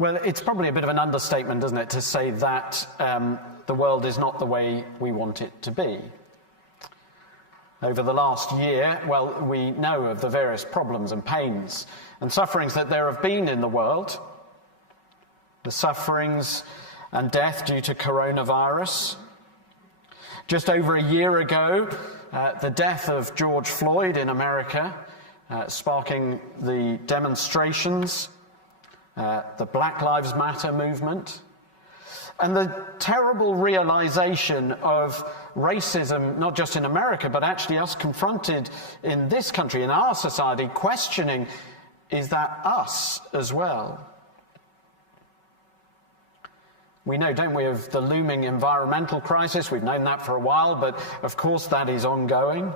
Well, it's probably a bit of an understatement, isn't it, to say that the world is not the way we want it to be. Over the last year, well, we know of the various problems and pains and sufferings that there have been in the world. The sufferings and death due to coronavirus. Just over a year ago, the death of George Floyd in America, sparking the demonstrations, the Black Lives Matter movement, and the terrible realization of racism, not just in America, but actually us confronted in this country, in our society, questioning, is that us as well? We know, don't we, of the looming environmental crisis. We've known that for a while, but of course that is ongoing.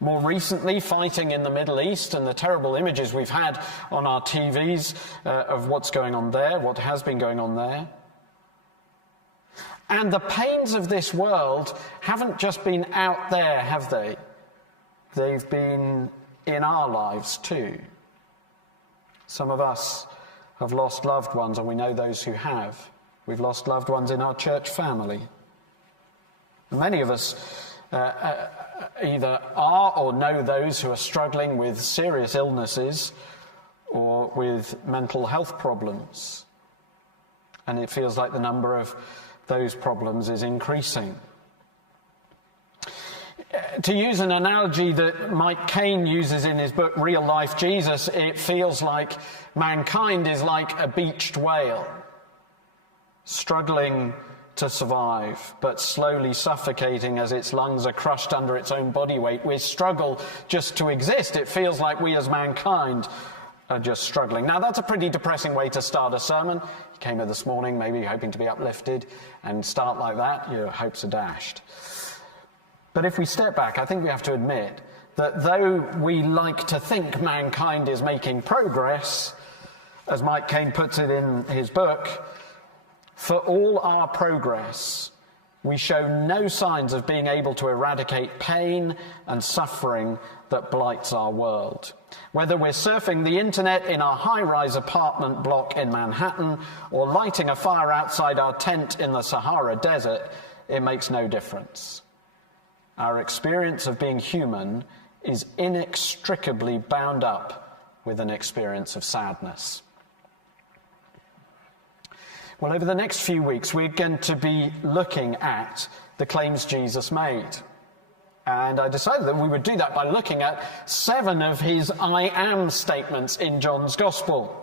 More recently, fighting in the Middle East and the terrible images we've had on our TVs of what's going on there, what has been going on there. And the pains of this world haven't just been out there, have they? They've been in our lives too. Some of us have lost loved ones, and we know those who have. We've lost loved ones in our church family. Many of us either are or know those who are struggling with serious illnesses or with mental health problems. And it feels like the number of those problems is increasing. To use an analogy that Mike Caine uses in his book Real Life Jesus, it feels like mankind is like a beached whale, struggling to survive, but slowly suffocating as its lungs are crushed under its own body weight. We struggle just to exist. It feels like we as mankind are just struggling. Now, that's a pretty depressing way to start a sermon. You came here this morning, maybe hoping to be uplifted, and start like that, your hopes are dashed. But if we step back, I think we have to admit that though we like to think mankind is making progress, as Mike Caine puts it in his book, for all our progress, we show no signs of being able to eradicate pain and suffering that blights our world. Whether we're surfing the internet in our high-rise apartment block in Manhattan or lighting a fire outside our tent in the Sahara Desert, it makes no difference. Our experience of being human is inextricably bound up with an experience of sadness. Well, over the next few weeks, we're going to be looking at the claims Jesus made. And I decided that we would do that by looking at 7 of his I am statements in John's Gospel.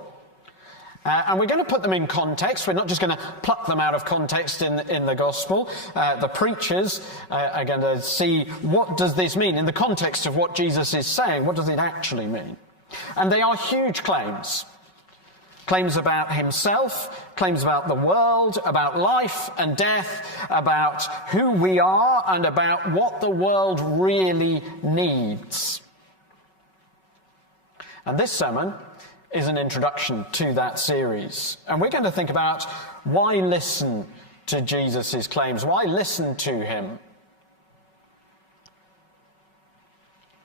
And we're going to put them in context. We're not just going to pluck them out of context in the Gospel. The preachers are going to see, what does this mean in the context of what Jesus is saying? What does it actually mean? And they are huge claims. Claims about himself, claims about the world, about life and death, about who we are, and about what the world really needs. And this sermon is an introduction to that series. And we're going to think about why listen to Jesus' claims, why listen to him.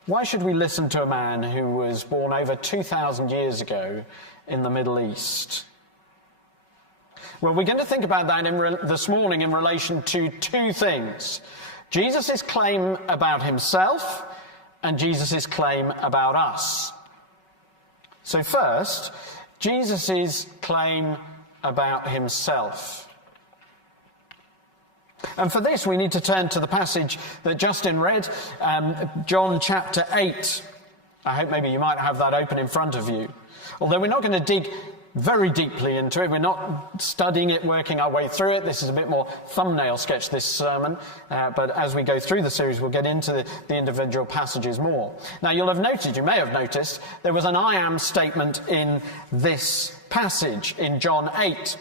Why should we listen to a man who was born over 2,000 years ago in the Middle East? Well, we're going to think about that this morning in relation to 2 things. Jesus' claim about himself and Jesus' claim about us. So first, Jesus' claim about himself. And for this, we need to turn to the passage that Justin read, John chapter 8. I hope maybe you might have that open in front of you. Although we're not going to dig very deeply into it, we're not studying it, working our way through it. This is a bit more thumbnail sketch, this sermon. But as we go through the series, we'll get into the individual passages more. Now, you may have noticed, there was an I am statement in this passage in John 8.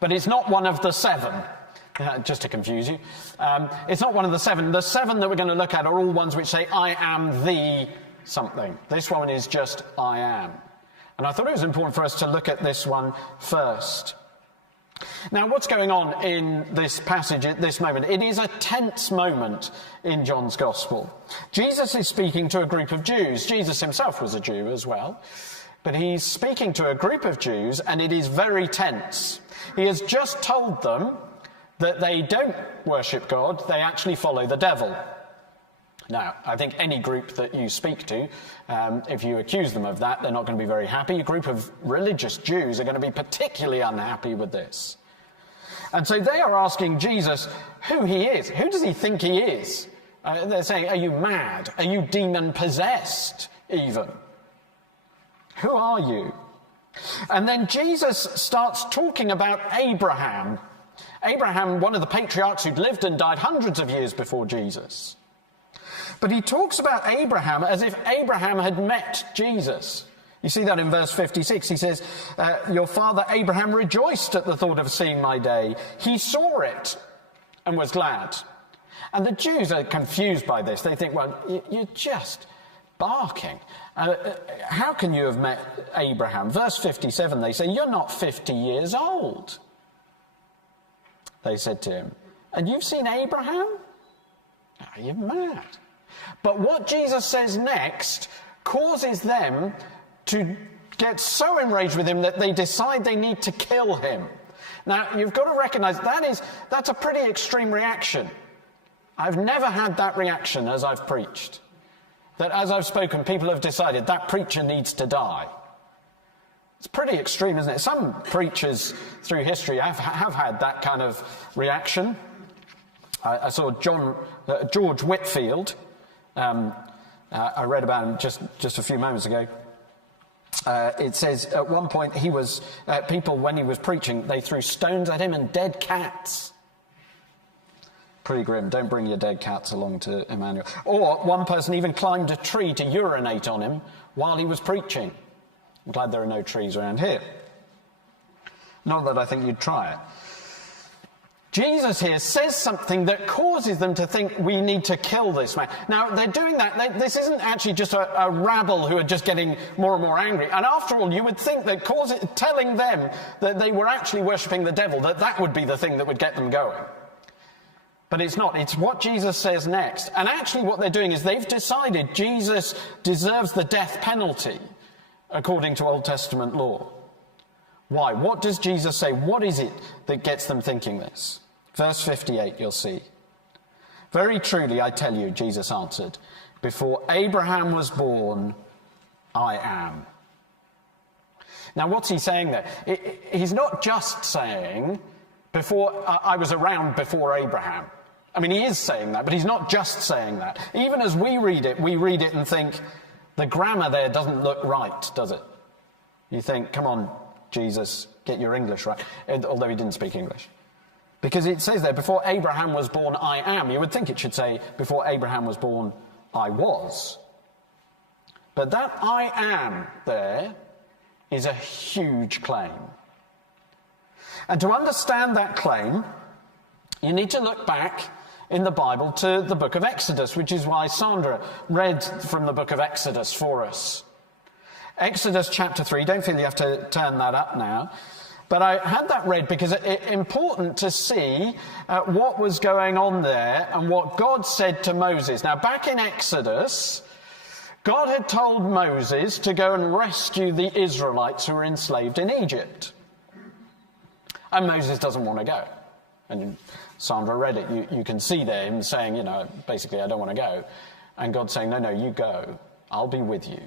But it's not one of the 7. Just to confuse you. It's not one of the 7. The 7 that we're going to look at are all ones which say, I am the something. This one is just, I am. And I thought it was important for us to look at this one first. Now, what's going on in this passage at this moment? It is a tense moment in John's Gospel. Jesus is speaking to a group of Jews. Jesus himself was a Jew as well. But he's speaking to a group of Jews, and it is very tense. He has just told them that they don't worship God, they actually follow the devil. Now, I think any group that you speak to, if you accuse them of that, they're not going to be very happy. A group of religious Jews are going to be particularly unhappy with this. And so they are asking Jesus who he is. Who does he think he is? They're saying, are you mad? Are you demon-possessed, even? Who are you? And then Jesus starts talking about Abraham. Abraham, one of the patriarchs who'd lived and died hundreds of years before Jesus. But he talks about Abraham as if Abraham had met Jesus. You see that in verse 56. He says, your father Abraham rejoiced at the thought of seeing my day. He saw it and was glad. And the Jews are confused by this. They think, well, you're just barking. How can you have met Abraham? Verse 57, they say, you're not 50 years old. They said to him, and you've seen Abraham? Are you mad? But what Jesus says next causes them to get so enraged with him that they decide they need to kill him. Now, you've got to recognize that's a pretty extreme reaction. I've never had that reaction as I've preached. That as I've spoken, people have decided that preacher needs to die. It's pretty extreme, isn't it? Some preachers through history have had that kind of reaction. I saw George Whitefield. I read about him just a few moments ago. It says at one point people, when he was preaching, they threw stones at him and dead cats. Pretty grim. Don't bring your dead cats along to Emmanuel. Or one person even climbed a tree to urinate on him while he was preaching. I'm glad there are no trees around here. Not that I think you'd try it. Jesus here says something that causes them to think we need to kill this man. Now, they're doing that. This isn't actually just a rabble who are just getting more and more angry. And after all, you would think that telling them that they were actually worshipping the devil, that would be the thing that would get them going. But it's not. It's what Jesus says next. And actually what they're doing is they've decided Jesus deserves the death penalty according to Old Testament law. Why? What does Jesus say? What is it that gets them thinking this? Verse 58, you'll see. Very truly, I tell you, Jesus answered, before Abraham was born, I am. Now, what's he saying there? He's not just saying, I was around before Abraham. I mean, he is saying that, but he's not just saying that. Even as we read it and think, the grammar there doesn't look right, does it? You think, come on, Jesus, get your English right. Although he didn't speak English. Because it says there, before Abraham was born, I am. You would think it should say, before Abraham was born, I was. But that I am there is a huge claim. And to understand that claim, you need to look back in the Bible to the book of Exodus, which is why Sandra read from the book of Exodus for us. Exodus chapter 3, don't feel you have to turn that up now, but I had that read because it's important to see what was going on there and what God said to Moses. Now, back in Exodus, God had told Moses to go and rescue the Israelites who were enslaved in Egypt. And Moses doesn't want to go. And Sandra read it. You can see there him saying, basically, I don't want to go. And God saying, no, you go. I'll be with you.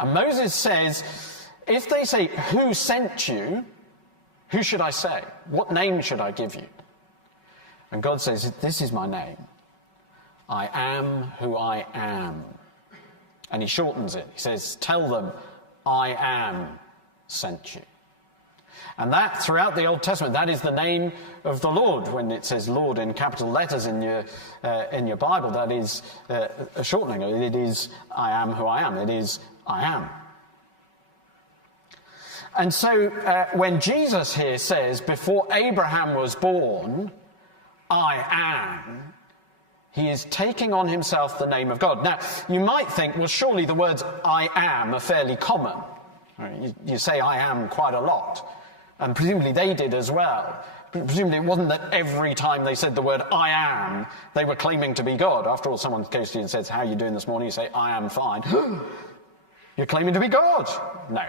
And Moses says, if they say, who sent you? Who should I say? What name should I give you? And God says, this is my name. I am who I am. And he shortens it. He says, tell them, I am sent you. And that, throughout the Old Testament, that is the name of the Lord. When it says Lord in capital letters in your Bible, that is a shortening. It is I am who I am. It is I am. And so when Jesus here says, before Abraham was born, I am, he is taking on himself the name of God. Now, you might think, well, surely the words I am are fairly common. You say I am quite a lot. And presumably they did as well. Presumably it wasn't that every time they said the word I am, they were claiming to be God. After all, someone goes to you and says, how are you doing this morning? You say, I am fine. You're claiming to be God. No.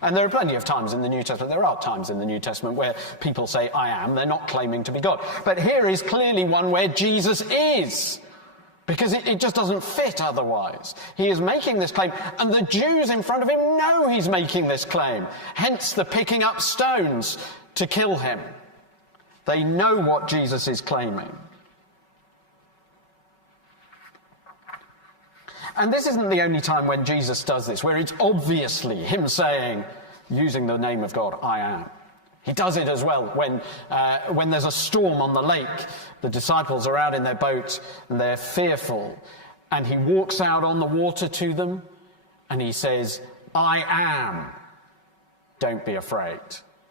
And there are plenty of times in the New Testament, there are times in the New Testament where people say, I am. They're not claiming to be God. But here is clearly one where Jesus is, because it just doesn't fit otherwise. He is making this claim, and the Jews in front of him know he's making this claim. Hence the picking up stones to kill him. They know what Jesus is claiming. And this isn't the only time when Jesus does this, where it's obviously him saying, using the name of God, I am. He does it as well when there's a storm on the lake. The disciples are out in their boat and they're fearful. And he walks out on the water to them and he says, I am. Don't be afraid.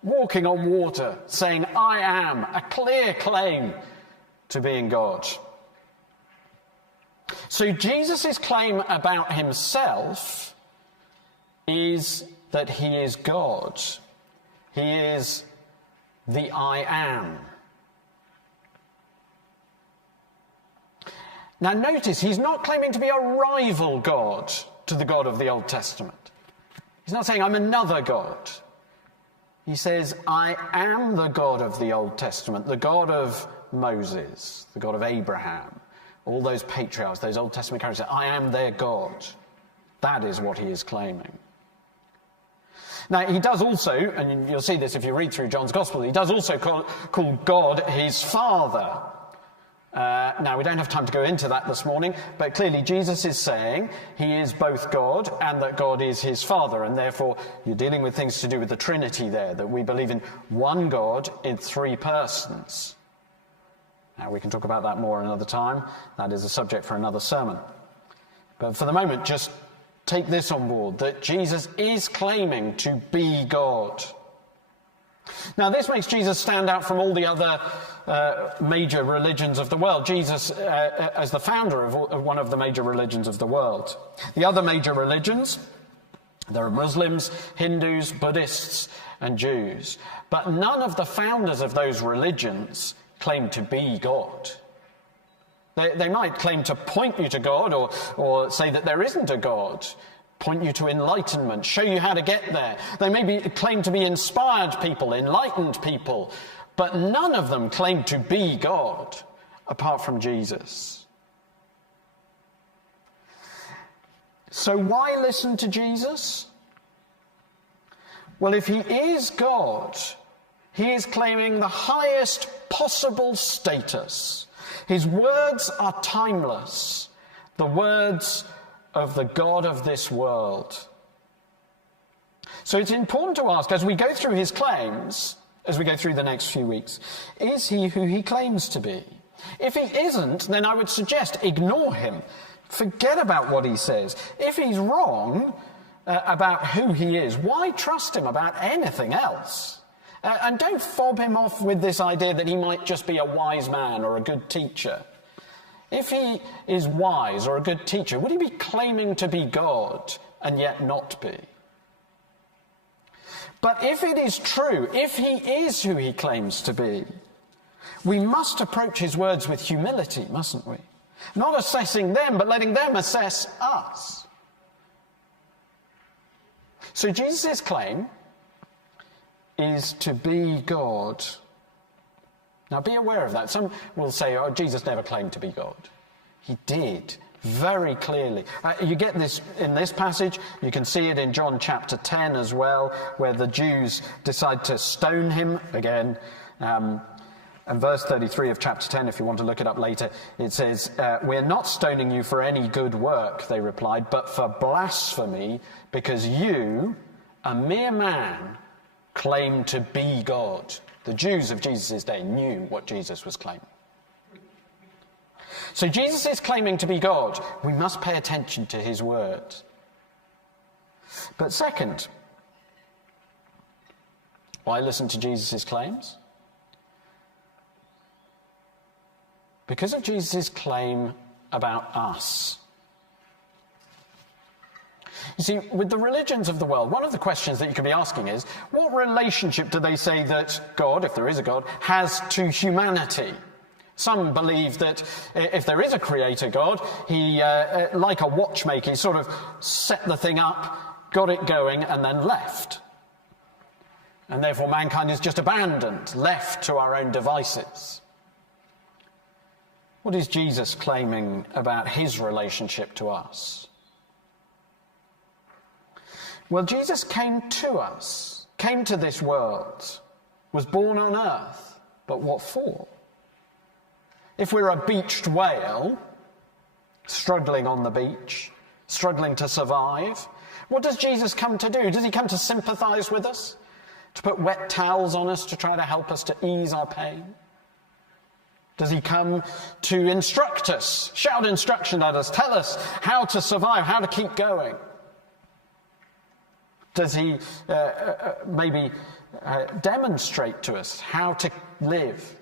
Walking on water, saying, I am, a clear claim to being God. So Jesus' claim about himself is that he is God. He is the I am. Now notice, he's not claiming to be a rival God to the God of the Old Testament. He's not saying, I'm another God. He says, I am the God of the Old Testament, the God of Moses, the God of Abraham, all those patriarchs, those Old Testament characters. I am their God. That is what he is claiming. Now, he does also, and you'll see this if you read through John's Gospel, he does also call God his Father. Now, we don't have time to go into that this morning, but clearly Jesus is saying he is both God and that God is his Father, and therefore you're dealing with things to do with the Trinity there, that we believe in one God in three persons. Now, we can talk about that more another time. That is a subject for another sermon. But for the moment, just take this on board, that Jesus is claiming to be God. Now, this makes Jesus stand out from all the other major religions of the world. Jesus, as the founder of one of the major religions of the world. The other major religions, there are Muslims, Hindus, Buddhists, and Jews. But none of the founders of those religions claim to be God. They might claim to point you to God or say that there isn't a God, point you to enlightenment, show you how to get there. They may claim to be inspired people, enlightened people, but none of them claim to be God apart from Jesus. So why listen to Jesus? Well, if he is God, he is claiming the highest possible status. His words are timeless, the words of the God of this world. So it's important to ask, as we go through his claims, as we go through the next few weeks, is he who he claims to be? If he isn't, then I would suggest ignore him. Forget about what he says. If he's wrong about who he is, why trust him about anything else? And don't fob him off with this idea that he might just be a wise man or a good teacher. If he is wise or a good teacher, would he be claiming to be God and yet not be? But if it is true, if he is who he claims to be, we must approach his words with humility, mustn't we? Not assessing them, but letting them assess us. So Jesus' claim is to be God. Now be aware of that. Some will say, oh, Jesus never claimed to be God. He did, very clearly. You get this in this passage. You can see it in John chapter 10 as well, where the Jews decide to stone him again. And verse 33 of chapter 10, if you want to look it up later, it says, we're not stoning you for any good work, they replied, but for blasphemy, because you, a mere man, claim to be God. The Jews of Jesus' day knew what Jesus was claiming. So Jesus is claiming to be God. We must pay attention to his word. But second, why listen to Jesus' claims? Because of Jesus' claim about us. You see, with the religions of the world, one of the questions that you could be asking is, what relationship do they say that God, if there is a God, has to humanity? Some believe that if there is a creator God, he, like a watchmaker, he sort of set the thing up, got it going, and then left. And therefore mankind is just abandoned, left to our own devices. What is Jesus claiming about his relationship to us? Well, Jesus came to us, came to this world, was born on earth, but what for? If we're a beached whale, struggling on the beach, struggling to survive, what does Jesus come to do? Does he come to sympathize with us? To put wet towels on us to try to help us to ease our pain? Does he come to instruct us, shout instruction at us, tell us how to survive, how to keep going? Does he maybe demonstrate to us how to live?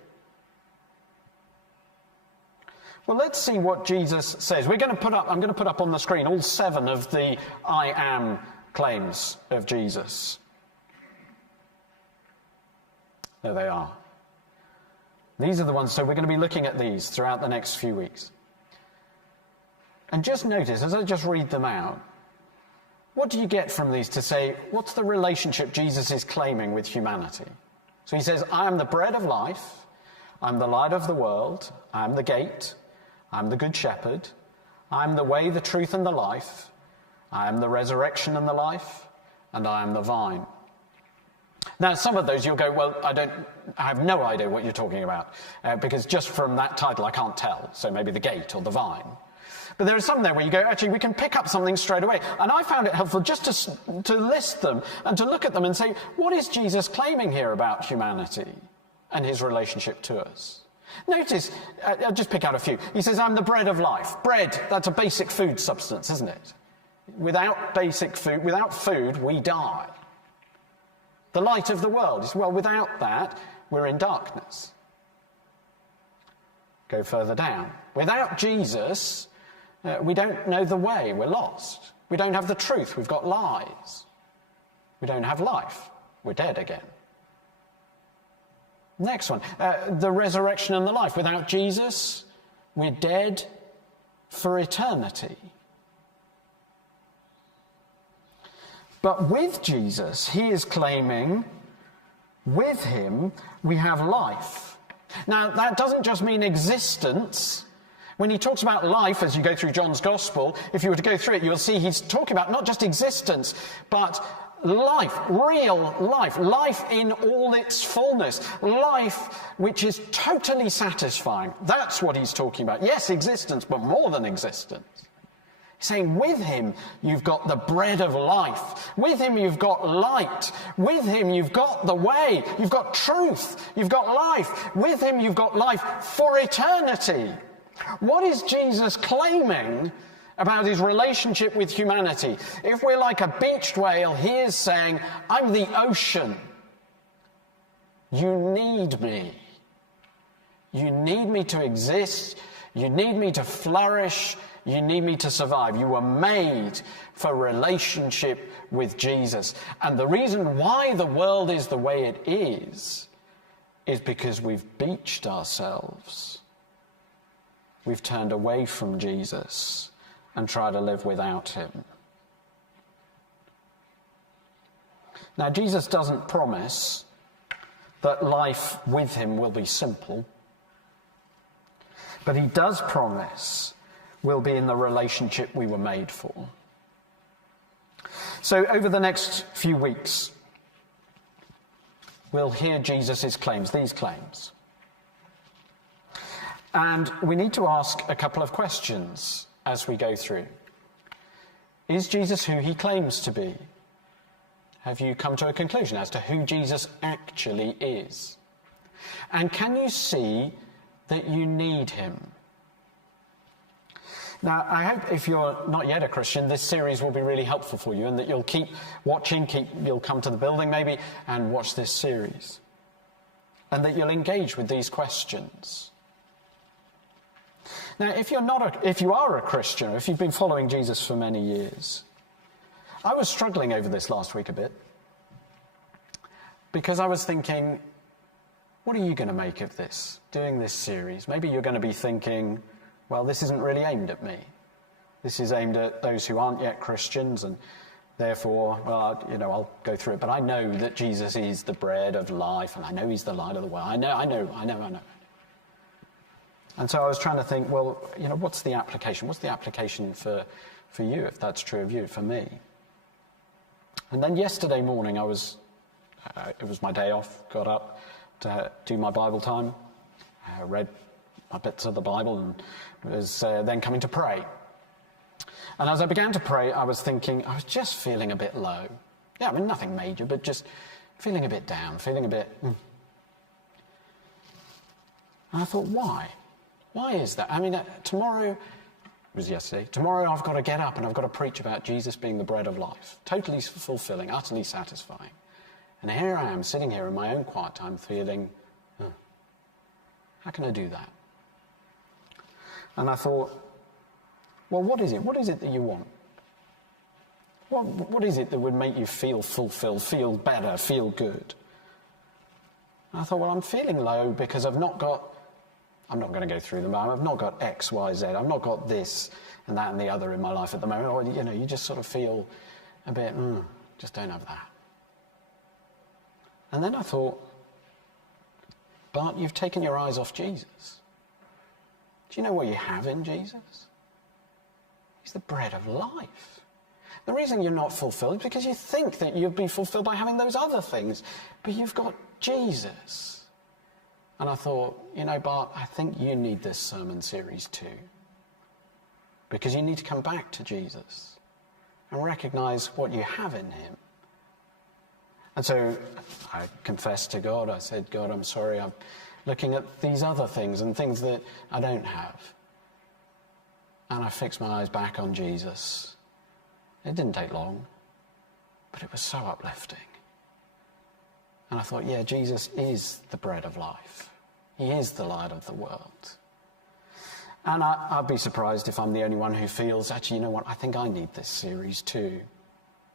Well, let's see what Jesus says. I'm going to put up on the screen all 7 of the I am claims of Jesus. There they are. These are the ones, so we're going to be looking at these throughout the next few weeks. And just notice, as I just read them out, what do you get from these to say, what's the relationship Jesus is claiming with humanity? So he says, I am the bread of life, I'm the light of the world, I am the gate, I'm the good shepherd, I am the way, the truth, and the life, I am the resurrection and the life, and I am the vine. Now, some of those you'll go, well, I have no idea what you're talking about, because just from that title I can't tell, so maybe the gate or the vine. But there are some there where you go, actually, we can pick up something straight away. And I found it helpful just to list them and to look at them and say, what is Jesus claiming here about humanity and his relationship to us? Notice, I'll just pick out a few. He says, I'm the bread of life. Bread, that's a basic food substance, isn't it? Without food, we die. The light of the world is, well, without that, we're in darkness. Go further down. Without Jesus, we don't know the way, we're lost. We don't have the truth, we've got lies. We don't have life, we're dead again. Next one, the resurrection and the life. Without Jesus, we're dead for eternity. But with Jesus, he is claiming, with him, we have life. Now, that doesn't just mean existence. When he talks about life, as you go through John's Gospel, if you were to go through it, you'll see he's talking about not just existence, but life, real life, life in all its fullness, life which is totally satisfying. That's what he's talking about. Yes, existence, but more than existence. He's saying with him, you've got the bread of life. With him, you've got light. With him, you've got the way. You've got truth. You've got life. With him, you've got life for eternity. What is Jesus claiming about his relationship with humanity? If we're like a beached whale, he is saying, I'm the ocean. You need me. You need me to exist. You need me to flourish. You need me to survive. You were made for relationship with Jesus. And the reason why the world is the way it is because we've beached ourselves. We've turned away from Jesus and tried to live without him. Now, Jesus doesn't promise that life with him will be simple, but he does promise we'll be in the relationship we were made for. So over the next few weeks, we'll hear Jesus' claims, these claims. And we need to ask a couple of questions as we go through. Is Jesus who he claims to be? Have you come to a conclusion as to who Jesus actually is? And can you see that you need him? Now, I hope if you're not yet a Christian, this series will be really helpful for you and that you'll keep watching, you'll come to the building maybe and watch this series. And that you'll engage with these questions. Now, if you are a Christian, or if you've been following Jesus for many years, I was struggling over this last week a bit because I was thinking, what are you going to make of this, doing this series? Maybe you're going to be thinking, well, this isn't really aimed at me. This is aimed at those who aren't yet Christians, and Therefore, well, I'll go through it, but I know that Jesus is the bread of life, and I know he's the light of the world. I know. And so I was trying to think, well, what's the application? What's the application for you, if that's true of you, for me? And then yesterday morning, it was my day off, got up to do my Bible time, read my bits of the Bible, and was then coming to pray. And as I began to pray, I was thinking, I was just feeling a bit low. Yeah, nothing major, but just feeling a bit down, feeling a bit... And I thought, why? Why is that? Tomorrow, it was yesterday, tomorrow I've got to get up and I've got to preach about Jesus being the bread of life. Totally fulfilling, utterly satisfying. And here I am, sitting here in my own quiet time, feeling, how can I do that? And I thought, well, what is it? What is it that you want? What is it that would make you feel fulfilled, feel better, feel good? And I thought, well, I'm feeling low because I'm not going to go through them. I've not got X, Y, Z. I've not got this and that and the other in my life at the moment. Or, you just sort of feel a bit, just don't have that. And then I thought, Bart, you've taken your eyes off Jesus. Do you know what you have in Jesus? He's the bread of life. The reason you're not fulfilled is because you think that you'll be fulfilled by having those other things. But you've got Jesus. And I thought, Bart, I think you need this sermon series too. Because you need to come back to Jesus and recognize what you have in him. And so I confessed to God. I said, God, I'm sorry. I'm looking at these other things and things that I don't have. And I fixed my eyes back on Jesus. It didn't take long, but it was so uplifting. And I thought, yeah, Jesus is the bread of life. He is the light of the world. And I'd be surprised if I'm the only one who feels, actually, you know what, I think I need this series too.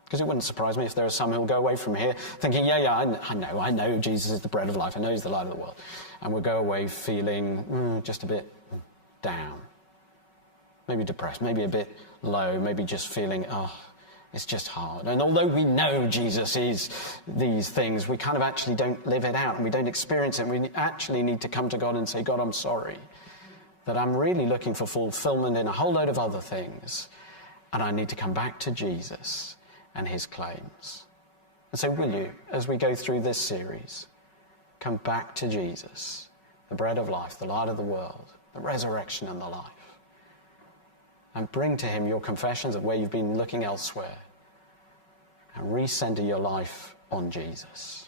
Because it wouldn't surprise me if there are some who will go away from here thinking, I know Jesus is the bread of life. I know he's the light of the world. And we'll go away feeling just a bit down. Maybe depressed, maybe a bit low, maybe just feeling, it's just hard. And although we know Jesus is these things, we kind of actually don't live it out and we don't experience it. And we actually need to come to God and say, God, I'm sorry that I'm really looking for fulfillment in a whole load of other things. And I need to come back to Jesus and his claims. And so will you, as we go through this series, come back to Jesus, the bread of life, the light of the world, the resurrection and the life. And bring to him your confessions of where you've been looking elsewhere. And recenter your life on Jesus.